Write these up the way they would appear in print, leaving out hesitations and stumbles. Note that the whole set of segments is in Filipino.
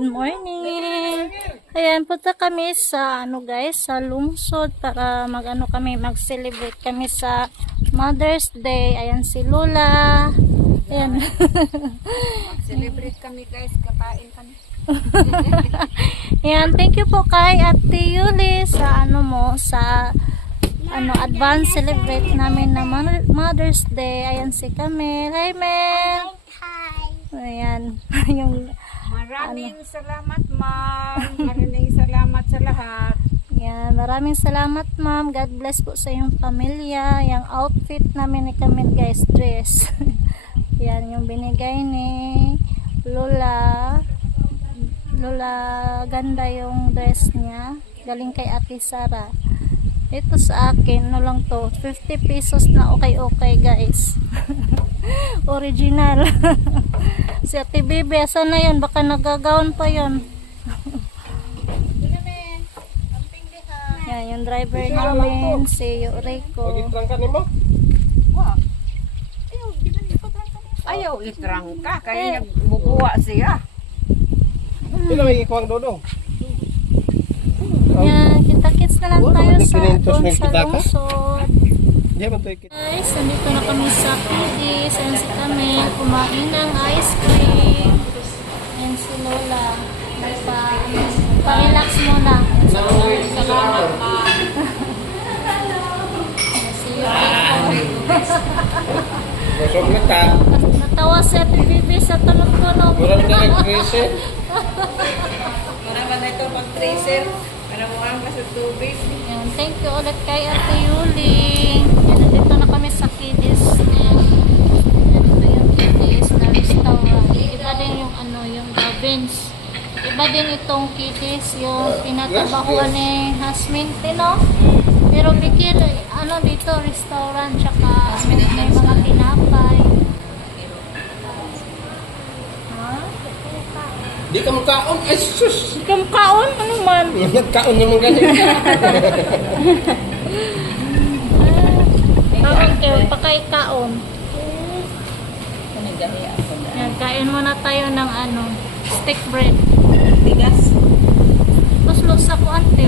Good morning. Ayan, punta kami sa guys, sa lungsod para mag-celebrate kami sa Mother's Day. Ayan si Lola. Ayan. Mag-celebrate kami guys, kakain kami. Ayan, thank you po kay Ate Yuli sa advance celebrate namin na Mother's Day. Ayan si Camille. Hi, Mel. Hi. Ayan, yung Maraming salamat, ma'am. Maraming salamat sa lahat. yan, maraming salamat ma'am. God bless po sa iyong pamilya. Yung outfit namin ni Camille guys, dress. Yan, yung binigay ni Lola. Lola, ganda yung dress niya. Galing kay Ate Sara. Ito sa akin, ano lang to, 50 pesos na okay guys. Original. Si Ate Bibi, asan na yun? Baka nagagawin pa yun. Yan, yung driver namin, si Rico. Ayaw itrangka, kaya nagbubuwa siya. Pila may ikuang dodong? Yan, kita-kits na lang tayo sa doon sa kita ka? lungsod. Di ba ito ikit? Guys, nandito na kami sa Pidis. Ayan si kami, kumain ng ice cream. Ayan si Lola. Pa-relax muna. Salamat pa. Si Rico. Masok na ta. Natawa si Ate Bibi sa tunog-tunog. Murang na nag-tracer. Para ba na ito pag-tracer? Para mo ang sa tubig. Yan, thank you ulit kay Ate Yuli. Yan, nandito na kami sa Kidis. Yan, ito yung Kidis na restaurant. Iba din yung yung Gavins. Iba din itong Kidis, yung pinatabahuan ni Hasmin Tino. Pero bigil, dito, restaurant, tsaka may mga tinapay. Di ka makaon. Ay, sus! Ikaw kaon? Ano man? Nagkaon naman ganyan. Kaon kayo, pakaikaon. Yan, kain muna tayo ng stick bread. Tigas. Tuslos ako ante.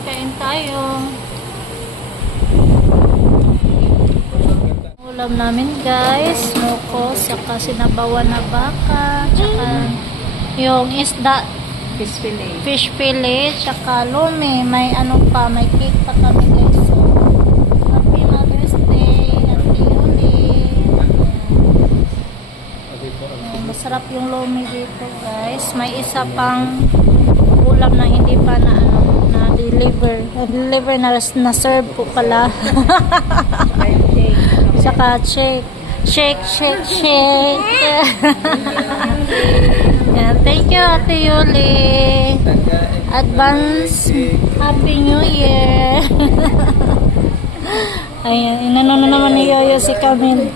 Kain tayo. Ulam namin guys, moko, saka sinabawan na baka, saka yung isda, fish fillet, saka lumi, may may cake pa kami guys. So, happy Mother's Day, Happy Yuli. Ayan, masarap yung lumi dito guys. May isa pang ulam na hindi pa na-deliver na serve po pala. Saka shake. Yeah, thank you Ate Yuli. Advance Happy New Year. Ayan, inano na naman ni Yoyo si Camille.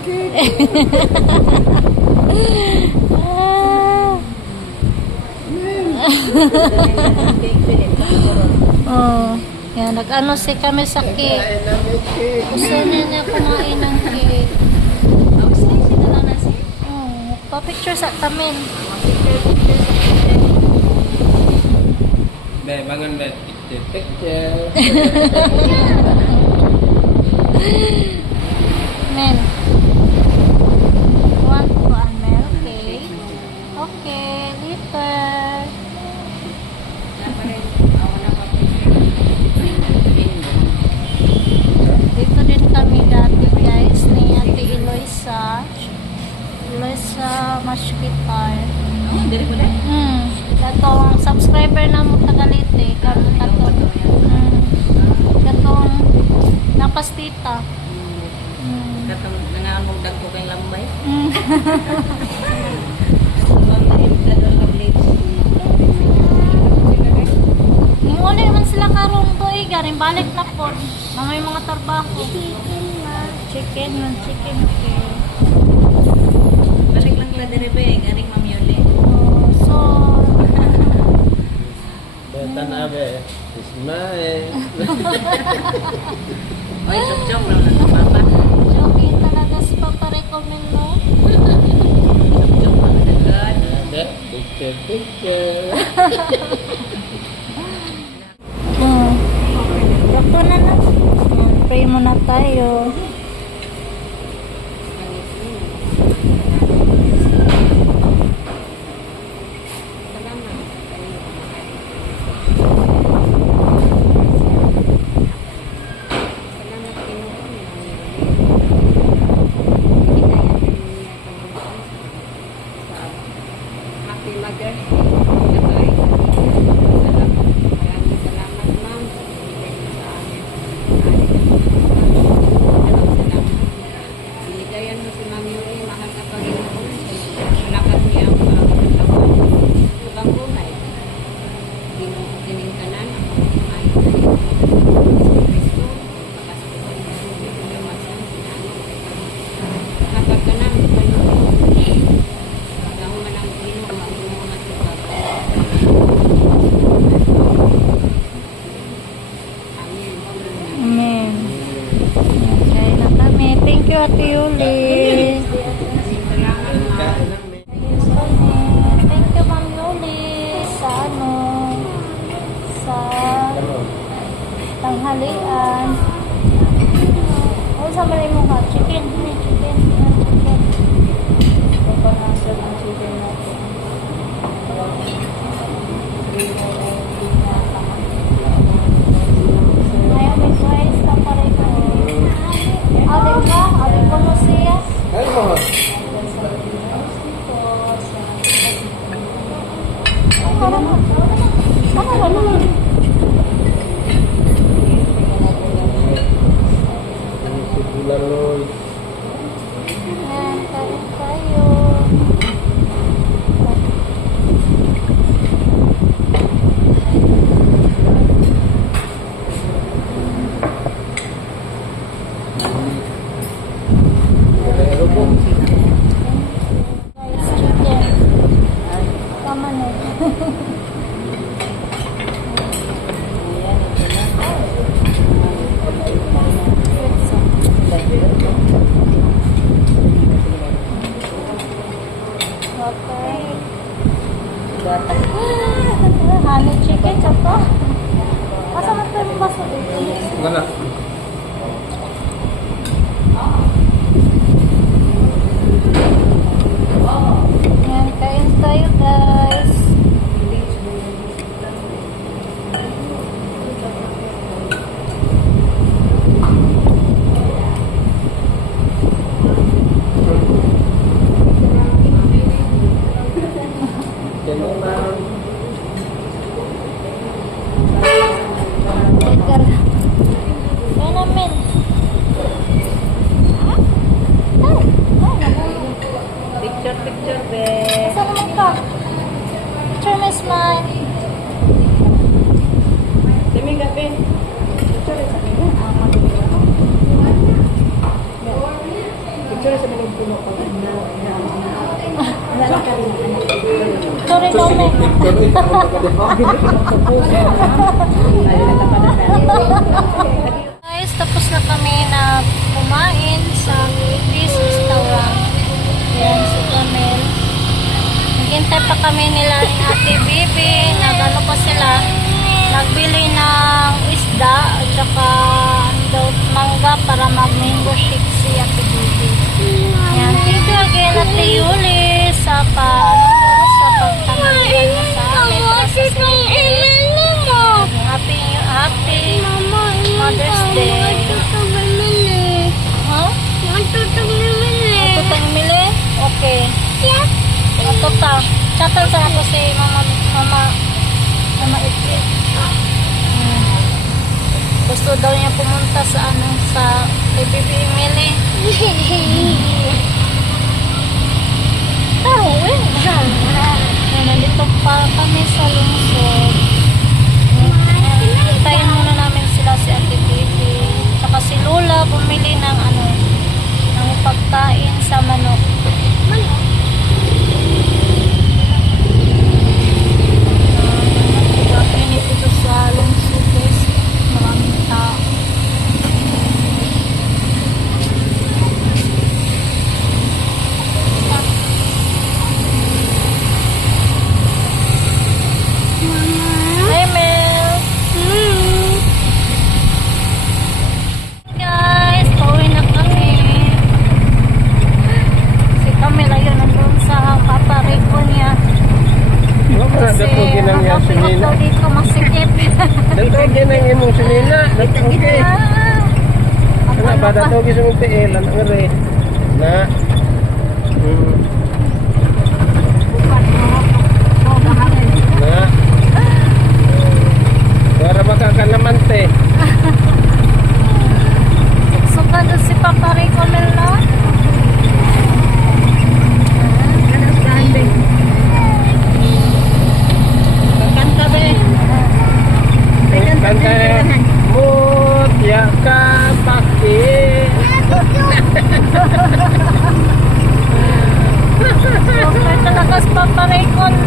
Oh, yan, si kami sa cake. Gusto niya kumain ng cake. Oh, pa-picture sa tamin. Be, bangun be. Picture. Men. Want to Mel? Okay. Okay, later. Dito din kami dati guys ni Ate Eloisa Mashkitar. Dari ko na? Katong subscriber na mo tagalite katong napastita. Katong nangamong dagko kay lambay. Wala naman sila karong to garing balik na po. Mga trabaho. Chicken, okay. Balik lang kila dire be, garing Ma'am Yuli. So, Tanabe. Smile. Oy, joke lang na papa. joking talaga si picture. Doktor na na. Pray muna tayo. Happy Mother's Day. Maraming salamat, ma'am. Binigayan mo si Mami Uli, mahal na Panginoon. Malakas niya ang ibang buhay. Diningkanan ang mga Kristo. Pagkasal ng tubig, gawasan, sinano. Kapag ka na, Panginoon, ang manang Panginoon, ang mga tubag. Amen. Amen. Okay na kami. Thank you, Ate Yuli. Salamat, ma'am. Thank you, Ma'am Yuli. Sa sa tanghalian. Ano sa mali mo ka? Chicken. Chicken. Ito na ang chicken natin. Ayaw, may rice na pa rin. Alin ka? Alin ko mo siya? Ay, mo. Laloy. Ayan, kain tayo. Ano po? Guys, chicken. Tama na. Honey chicken, tsaka. Masama ito yung baso dito. Wala. Yan, kain tayo guys. Yan mo, ma'am. Edgar. Kaya namin. Picture, be. Saan naman ka? Picture my smile. Dami gabi. Picture sa mga puno ko. Sorry, Dome. Guys, tapos na kami na kumain sa Peace Restaurant. Yan, si Camel. Naghintay pa kami nila ni Ate Bibi. Nagano pa sila. Nagbili ng isda at saka ano daw, mangga para mag-mango shake si Ate Bibi. Yan, thank you again Ate Yuli sa pagtanggol mo sa amin para sa celebrate. Happy Mother's Day. Huh? Tutang mili? Okay. Ato ta. Chatan sa ako si Mama Itri. Gusto daw niya pumunta sa PBB Mili. Nandito pa kami sa lungsod. Hintayin muna namin sila si Ate Bibi. Saka si Lola bumili ng ng pagkain sa manok. Init ito sa lungsod guys. Maraming tao. Kasi dato ginang ang yang apikot sinina. daw dito masikip. Dato ginang imong sinina. Dato okay. Ano ba dato gisong tiil ang ngere. Na. Na. Para makakanamante. Suka doon si Papa Rico Melo. Kakanta ba eh? Kanta mutya ka paki. Okay talaga si Papa Rico Melo.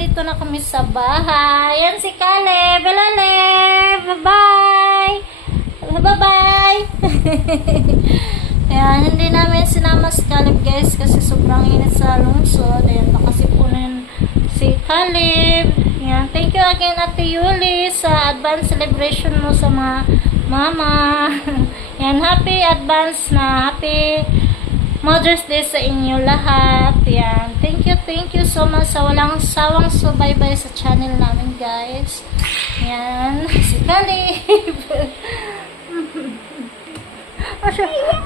Nandito na kami sa bahay. Yan si Caleb. Belaleb. Bye-bye. Bye-bye. Ayan, hindi namin sinama si Caleb guys kasi sobrang init sa lungsod. Ayan, nakasipunan si Caleb. Ayan, thank you again Ate Yuli sa advance celebration mo sa mga mama. Ayan, happy advance na happy Mother's Day sa inyo lahat. Yan. Thank you so much sa walang sawang subaybay sa channel namin, guys. Yan. Si Caleb.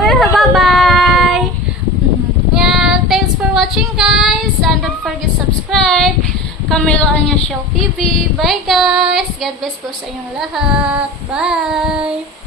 Bye-bye. Yan. Thanks for watching, guys. And don't forget to subscribe. Camilo Anya Show TV. Bye, guys. God bless po sa inyong lahat. Bye.